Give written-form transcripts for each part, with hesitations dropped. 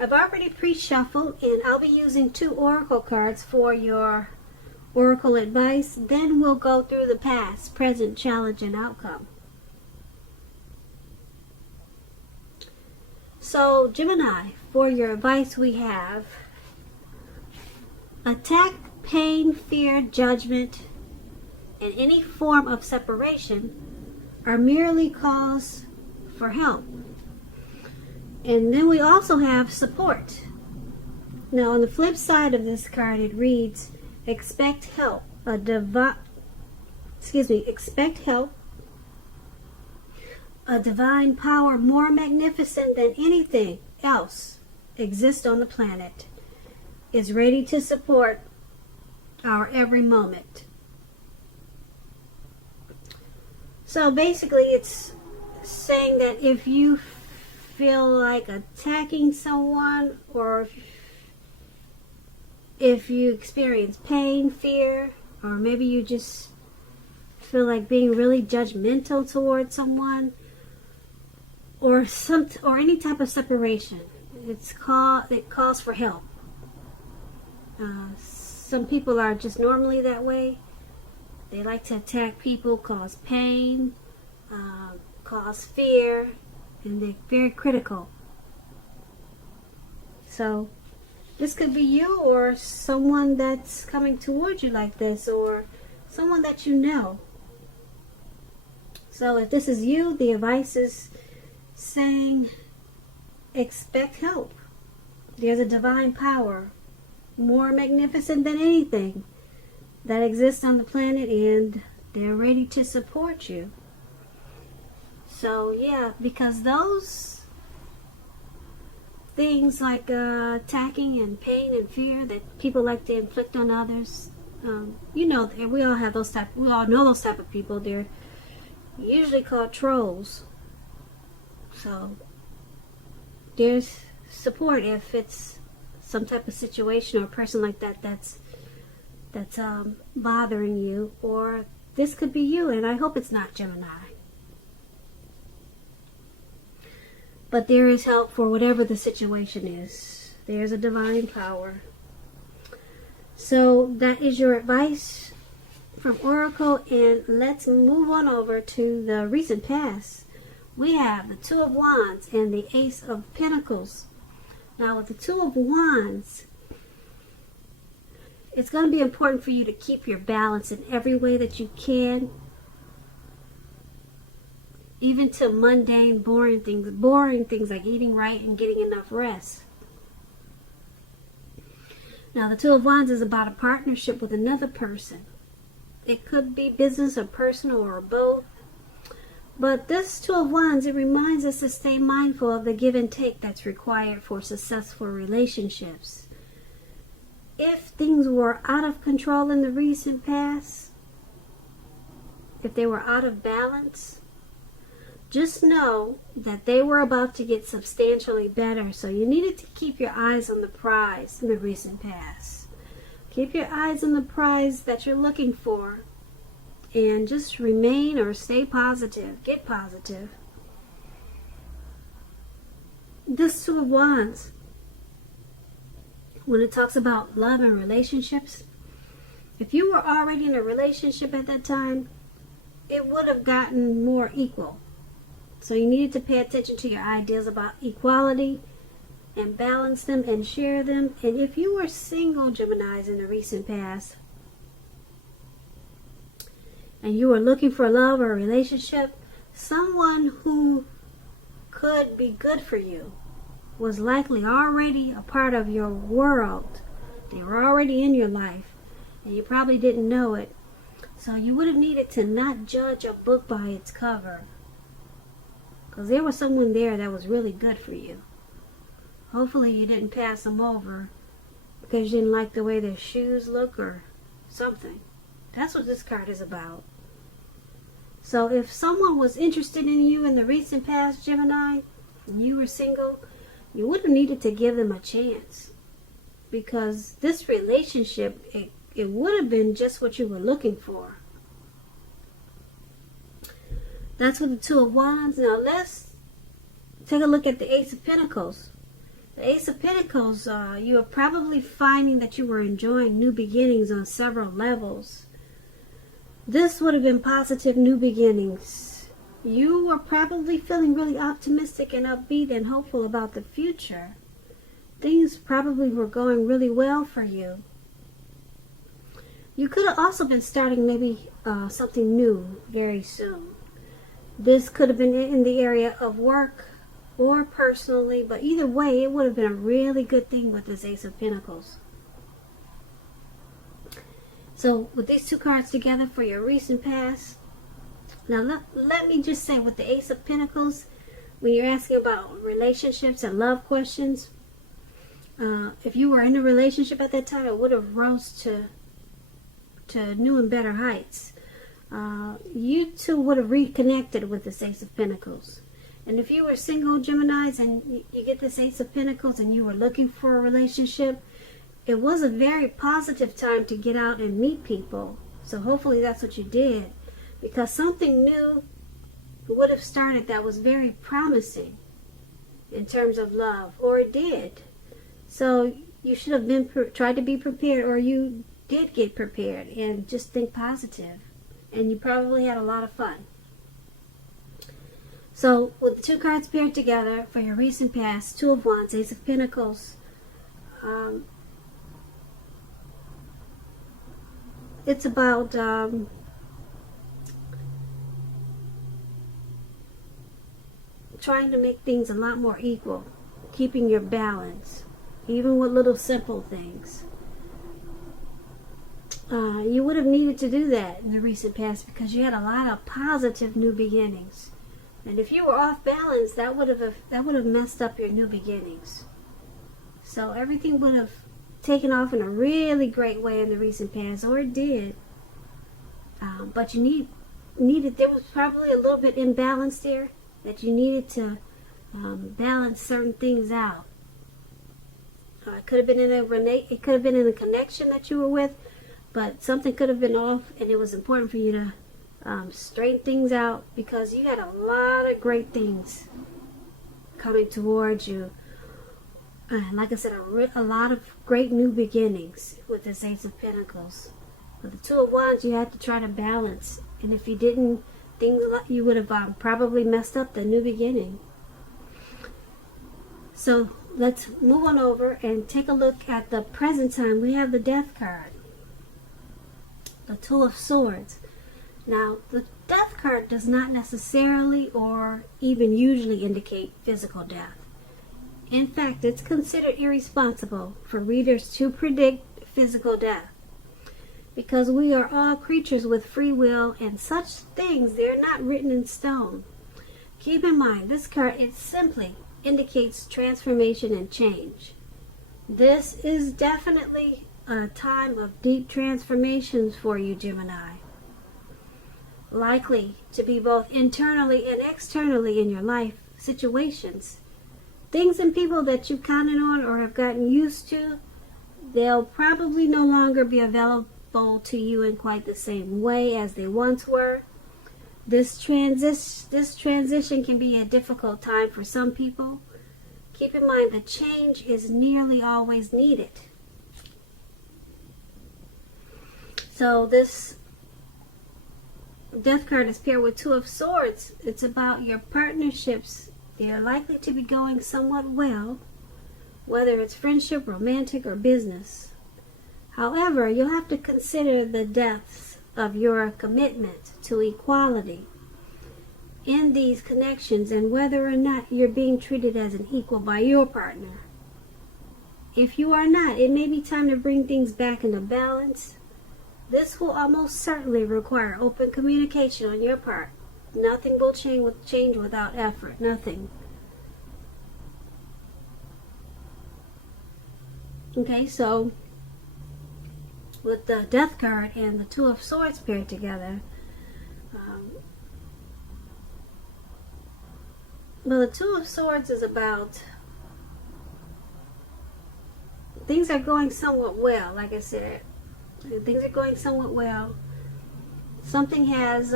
I've already pre-shuffled, and I'll be using 2 oracle cards for your oracle advice. Then we'll go through the past, present, challenge, and outcome. So, Gemini, for your advice we have attack, pain, fear, judgment, and any form of separation are merely calls for help. And then we also have support. Now, on the flip side of this card, it reads, expect help. Expect help. A divine power more magnificent than anything else exists on the planet is ready to support our every moment. So basically it's saying that if you feel like attacking someone, or if you experience pain, fear, or maybe you just feel like being really judgmental towards someone, or any type of separation, it calls for help. Some people are just normally that way. They like to attack people, cause pain, cause fear, and they're very critical. So this could be you, or someone that's coming towards you like this, or someone that you know. So if this is you, the advice is saying expect help. There's a divine power more magnificent than anything that exists on the planet, and they're ready to support you. So yeah, because those things like attacking and pain and fear that people like to inflict on others, we all know those type of people. They're usually called trolls. So there's support if it's some type of situation or person like that that's bothering you, or this could be you, and I hope it's not, Gemini. But there is help for whatever the situation is. There's a divine power. So that is your advice from Oracle, and let's move on over to the recent past. We have the Two of Wands and the Ace of Pentacles. Now with the Two of Wands, it's going to be important for you to keep your balance in every way that you can. Even to mundane, boring things like eating right and getting enough rest. Now the Two of Wands is about a partnership with another person. It could be business or personal or both. But this Two of Wands, it reminds us to stay mindful of the give and take that's required for successful relationships. If things were out of control in the recent past, if they were out of balance, just know that they were about to get substantially better. So you needed to keep your eyes on the prize in the recent past. Keep your eyes on the prize that you're looking for. And just remain or stay positive. Get positive. This Two of Wands, when it talks about love and relationships, if you were already in a relationship at that time, it would have gotten more equal. So you needed to pay attention to your ideas about equality and balance them and share them. And if you were single, Geminis, in the recent past, and you were looking for love or a relationship, someone who could be good for you was likely already a part of your world. They were already in your life, and you probably didn't know it. So you would have needed to not judge a book by its cover, because there was someone there that was really good for you. Hopefully you didn't pass them over because you didn't like the way their shoes look or something. That's what this card is about. So if someone was interested in you in the recent past, Gemini, and you were single, you would have needed to give them a chance. Because this relationship, it would have been just what you were looking for. That's with the Two of Wands. Now let's take a look at the Ace of Pentacles. The Ace of Pentacles, you are probably finding that you were enjoying new beginnings on several levels. This would have been positive new beginnings. You were probably feeling really optimistic and upbeat and hopeful about the future. Things probably were going really well for you. You could have also been starting maybe something new very soon. This could have been in the area of work or personally, but either way, it would have been a really good thing with this Ace of Pentacles. So with these two cards together for your recent past, now let me just say with the Ace of Pentacles, when you're asking about relationships and love questions, if you were in a relationship at that time, it would have rose to new and better heights. You two would have reconnected with this Ace of Pentacles. And if you were single Geminis and you get this Ace of Pentacles and you were looking for a relationship, it was a very positive time to get out and meet people. So hopefully that's what you did, because something new would have started that was very promising in terms of love, or it did. So you should have been tried to be prepared, or you did get prepared, and just think positive. And you probably had a lot of fun. So with the two cards paired together for your recent past, Two of Wands, Ace of Pentacles, it's about trying to make things a lot more equal, keeping your balance, even with little simple things. You would have needed to do that in the recent past because you had a lot of positive new beginnings. And if you were off balance, that would have messed up your new beginnings. So everything would have taken off in a really great way in the recent past, or it did. But you needed, there was probably a little bit imbalance there that you needed to balance certain things out. It could have been in a connection that you were with, but something could have been off, and it was important for you to straighten things out, because you had a lot of great things coming towards you. Like I said, a lot of great new beginnings with this Ace of Pentacles. With the Two of Wands, you had to try to balance, and if you didn't, you would have probably messed up the new beginning. So let's move on over and take a look at the present time. We have the Death card, the Two of Swords. Now, the Death card does not necessarily or even usually indicate physical death. In fact, it's considered irresponsible for readers to predict physical death, because we are all creatures with free will, and such things, they're not written in stone. Keep in mind, this card, it simply indicates transformation and change. This is definitely a time of deep transformations for you, Gemini. Likely to be both internally and externally in your life situations. Things and people that you've counted on or have gotten used to, they'll probably no longer be available to you in quite the same way as they once were. This transition can be a difficult time for some people. Keep in mind that change is nearly always needed. So this Death card is paired with Two of Swords. It's about your partnerships. They're likely to be going somewhat well, whether it's friendship, romantic, or business. However, you'll have to consider the depths of your commitment to equality in these connections, and whether or not you're being treated as an equal by your partner. If you are not, it may be time to bring things back into balance. This will almost certainly require open communication on your part. Nothing will change without effort. Nothing. Okay, so with the Death card and the Two of Swords paired together, well, the Two of Swords is about things are going somewhat well. Like I said, things are going somewhat well. Something has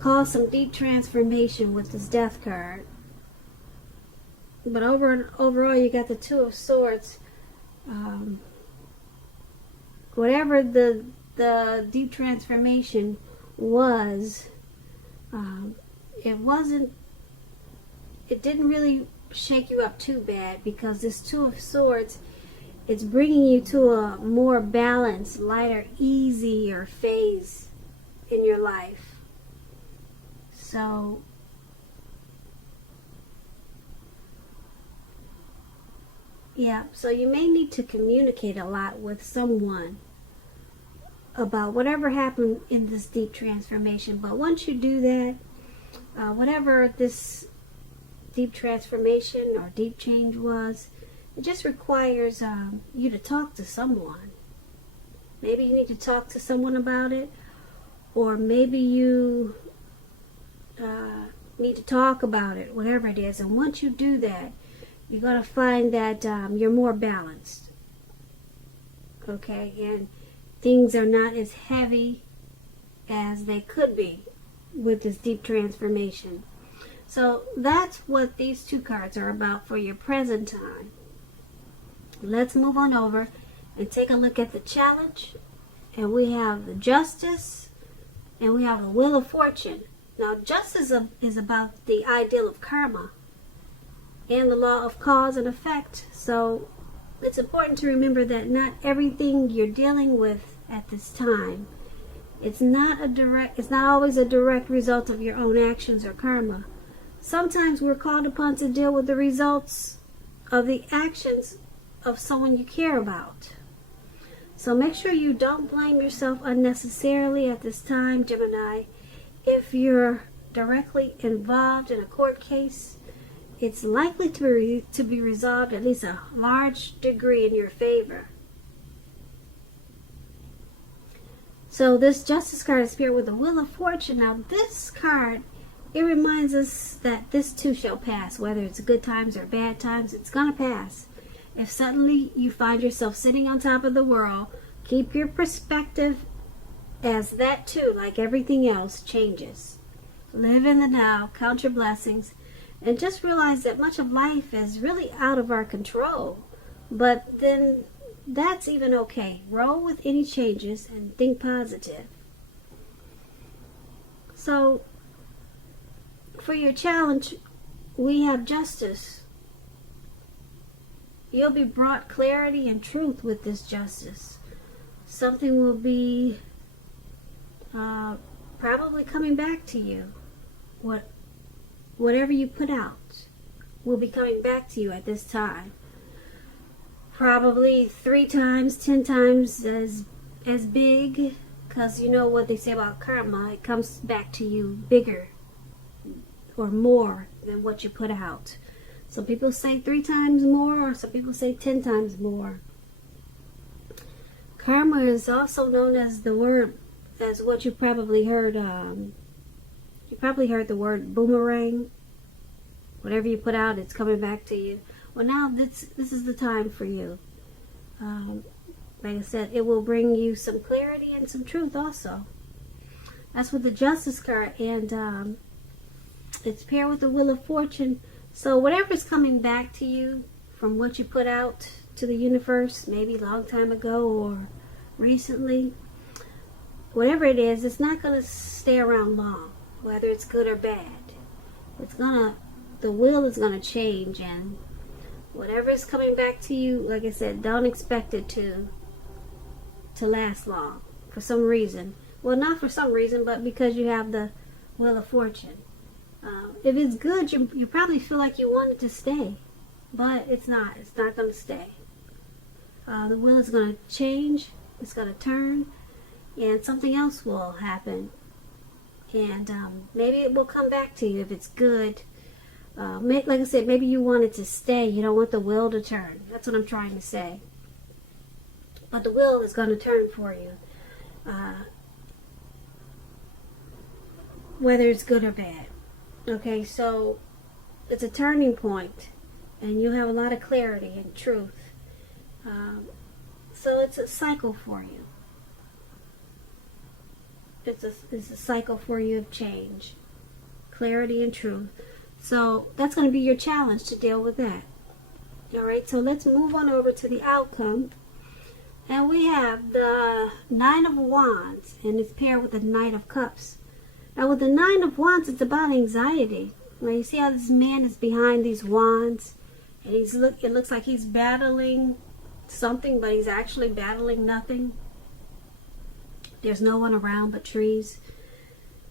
caused some deep transformation with this Death card. But overall, you got the Two of Swords. Whatever the deep transformation was, it didn't really shake you up too bad, because this Two of Swords, it's bringing you to a more balanced, lighter, easier phase in your life. So yeah, so you may need to communicate a lot with someone about whatever happened in this deep transformation. But once you do that, whatever this deep transformation or deep change was, it just requires you to talk to someone. Maybe you need to talk to someone about it, or maybe you need to talk about it, whatever it is. And once you do that, you're going to find that you're more balanced. Okay? And things are not as heavy as they could be with this deep transformation. So that's what these two cards are about for your present time. Let's move on over and take a look at the challenge. And we have the Justice, and we have the Wheel of Fortune. Now, Justice is about the ideal of karma and the law of cause and effect. So it's important to remember that not everything you're dealing with at this time, it's not always a direct result of your own actions or karma. Sometimes we're called upon to deal with the results of the actions of someone you care about. So make sure you don't blame yourself unnecessarily at this time, Gemini. If you're directly involved in a court case, it's likely to be resolved at least a large degree in your favor. So this Justice card is paired with the Wheel of Fortune. Now this card, it reminds us that this too shall pass. Whether it's good times or bad times, it's going to pass. If suddenly you find yourself sitting on top of the world, keep your perspective as that too, like everything else, changes. Live in the now, count your blessings, and just realize that much of life is really out of our control. But then that's even okay. Roll with any changes and think positive. So for your challenge, we have Justice. You'll be brought clarity and truth with this Justice. Something will be probably coming back to you. Whatever you put out will be coming back to you at this time. Probably 3 times, 10 times as big, because you know what they say about karma. It comes back to you bigger or more than what you put out. Some people say 3 times more, or some people say 10 times more. Karma is also known as what you probably heard. You probably heard the word boomerang. Whatever you put out, it's coming back to you. Well, now this is the time for you. Like I said, it will bring you some clarity and some truth also. That's with the Justice card, and it's paired with the Wheel of Fortune. So whatever's coming back to you from what you put out to the universe, maybe a long time ago or recently, whatever it is, it's not going to stay around long, whether it's good or bad. The wheel is going to change, and whatever is coming back to you, like I said, don't expect it to last long for some reason. Well, not for some reason, but because you have the Wheel of Fortune. If it's good, you probably feel like you want it to stay, but it's not. It's not going to stay. The wheel is going to change. It's going to turn, and something else will happen. And maybe it will come back to you if it's good. Like I said, maybe you want it to stay. You don't want the wheel to turn. That's what I'm trying to say. But the wheel is going to turn for you, whether it's good or bad. Okay, so it's a turning point, and you'll have a lot of clarity and truth. So it's a cycle for you. It's a cycle for you of change, clarity and truth. So that's going to be your challenge to deal with that. All right, so let's move on over to the outcome. And we have the Nine of Wands, and it's paired with the Knight of Cups. Now with the Nine of Wands, it's about anxiety. Now you see how this man is behind these wands, and it looks like he's battling something, but he's actually battling nothing. There's no one around but trees.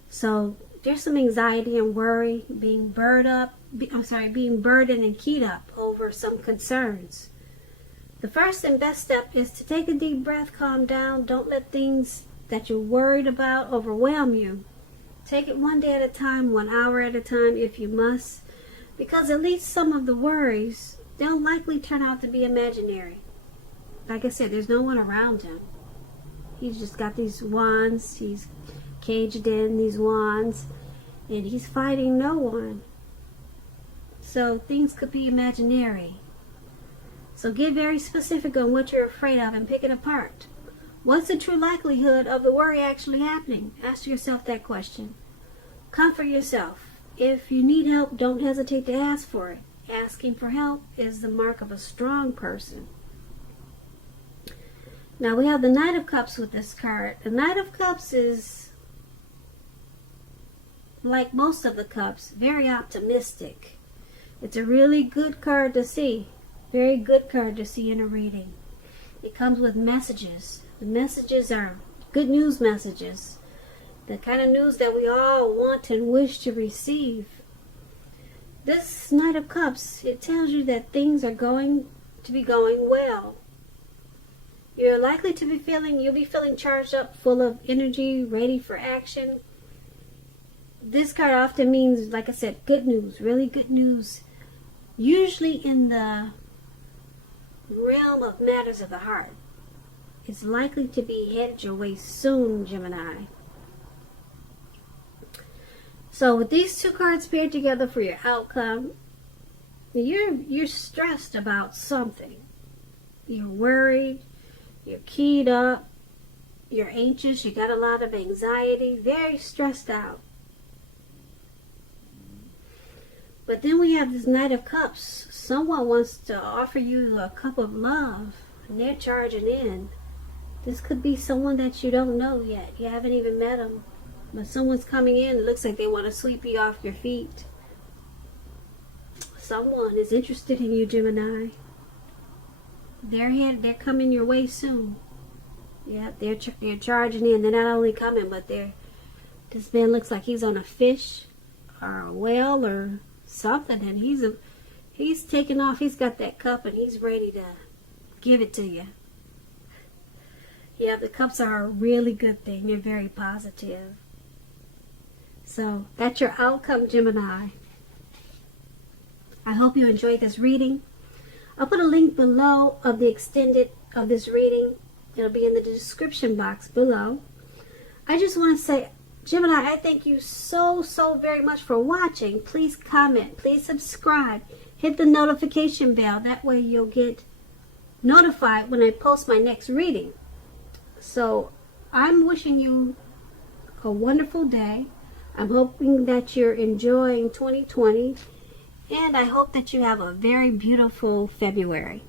So there's some anxiety and worry, being burdened and keyed up over some concerns. The first and best step is to take a deep breath, calm down. Don't let things that you're worried about overwhelm you. Take it one day at a time, 1 hour at a time if you must, because at least some of the worries, they'll likely turn out to be imaginary. Like I said, there's no one around him. He's just got these wands. He's caged in these wands, and he's fighting no one. So things could be imaginary. So get very specific on what you're afraid of and pick it apart. What's the true likelihood of the worry actually happening? Ask yourself that question. Comfort yourself. If you need help, don't hesitate to ask for it. Asking for help is the mark of a strong person. Now we have the Knight of Cups with this card. The Knight of Cups is, like most of the cups, very optimistic. It's a really good card to see. Very good card to see in a reading. It comes with messages. The messages are good news messages. The kind of news that we all want and wish to receive. This Knight of Cups, it tells you that things are going to be going well. You're likely to be you'll be feeling charged up, full of energy, ready for action. This card often means, like I said, good news, really good news. Usually in the realm of matters of the heart. It's likely to be headed your way soon, Gemini. So with these two cards paired together for your outcome, you're stressed about something. You're worried, you're keyed up, you're anxious, you got a lot of anxiety, very stressed out. But then we have this Knight of Cups. Someone wants to offer you a cup of love, and they're charging in. This could be someone that you don't know yet. You haven't even met them. But someone's coming in. It looks like they want to sweep you off your feet. Someone is interested in you, Gemini. They're coming your way soon. Yeah, they're charging in. They're not only coming, but this man looks like he's on a fish or a whale or something, and he's taking off. He's got that cup and he's ready to give it to you. Yeah, the cups are a really good thing. They're very positive. So that's your outcome, Gemini. I hope you enjoyed this reading. I'll put a link below of the extended of this reading. It'll be in the description box below. I just want to say, Gemini, I thank you so very much for watching. Please comment, please subscribe, hit the notification bell. That way you'll get notified when I post my next reading. So I'm wishing you a wonderful day. I'm hoping that you're enjoying 2020, and I hope that you have a very beautiful February.